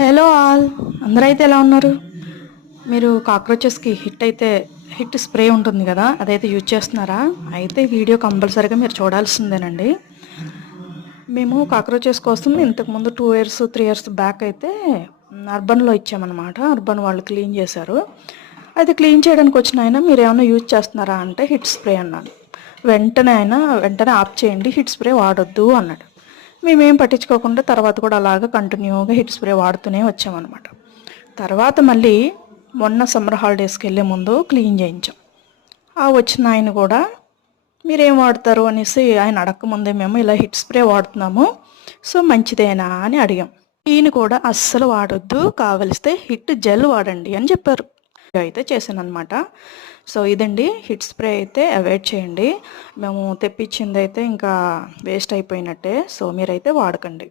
Hello all అందరూ అయితే ఎలా ఉన్నారు? మీరు కాక్రోచెస్కి హిట్ అయితే హిట్ స్ప్రే ఉంటుంది కదా అదైతే యూజ్ చేస్తున్నారా? అయితే వీడియో కంపల్సరీగా మీరు చూడాల్సిందేనండి. మేము కాక్రోచెస్ కోసం ఇంతకుముందు two years three years back అయితే అర్బన్లో ఇచ్చామన్నమాట. అర్బన్ వాళ్ళు క్లీన్ చేశారు. అయితే క్లీన్ చేయడానికి వచ్చిన ఆయన మీరు ఏమైనా యూజ్ చేస్తున్నారా అంటే హిట్ స్ప్రే అన్నాను వెంటనే ఆయన వెంటనే ఆఫ్ చేయండి హిట్ స్ప్రే వాడొద్దు అన్నాడు. మేమేం పట్టించుకోకుండా తర్వాత కూడా అలాగా కంటిన్యూగా హిట్ స్ప్రే వాడుతూనే వచ్చామన్నమాట. తర్వాత మళ్ళీ మొన్న సమ్మర్ హాలిడేస్కి వెళ్ళే ముందు క్లీన్ చేయించాం. ఆ వచ్చిన ఆయన కూడా మీరేం వాడతారు? అనేసి ఆయన అడగకముందే మేము ఇలా హిట్ స్ప్రే వాడుతున్నాము సో మంచిదేనా అని అడిగాం. ఈయన కూడా అస్సలు వాడొద్దు కావలిస్తే హిట్ జెల్ వాడండి అని చెప్పారు. అయితే చేశాను అనమాట సో ఇదండి. హిట్ స్ప్రే అయితే అవాయిడ్ చేయండి. మేము తెప్పించింది అయితే ఇంకా వేస్ట్ అయిపోయినట్టే. సో మీరైతే వాడకండి.